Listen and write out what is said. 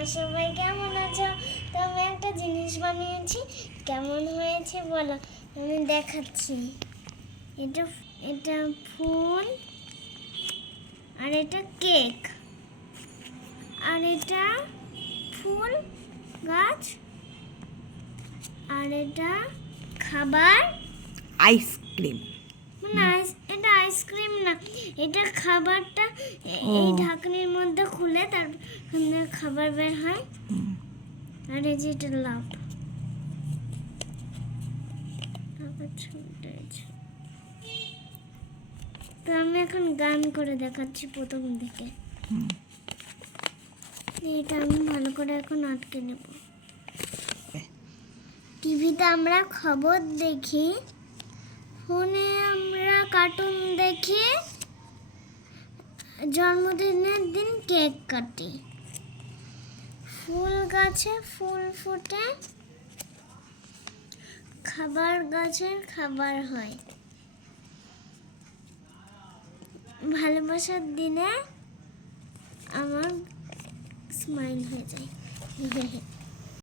তোমরা সবাই কেমন আছো? তো আমি একটা জিনিস বানিয়েছি, কেমন হয়েছে বলো, আমি দেখাচ্ছি। এটা এটা ফুল, আর এটা কেক, আর এটা ফুল গাছ, আর এটা খাবার আইসক্রিম। না, এটা আইসক্রিম না, এটা খাবারটা এই ঢাকনির মধ্যে খুলে তারপর খাবার বের হয়। আর এই যে এটা লাভ, তো আমি এখন গান করে দেখাচ্ছি প্রথম থেকে। এটা আমি ভালো করে এখন আটকে নেব। টিভিতে আমরা খবর দেখি, ফোনে আমরা কার্টুন দেখি, জন্মদিনের দিন কেক কাটি, ফুল গাছে ফুল ফোটে, খাবার গাছের খাবার হয়, ভালোবাসার দিনে আমার স্মাইল হয়ে যায়।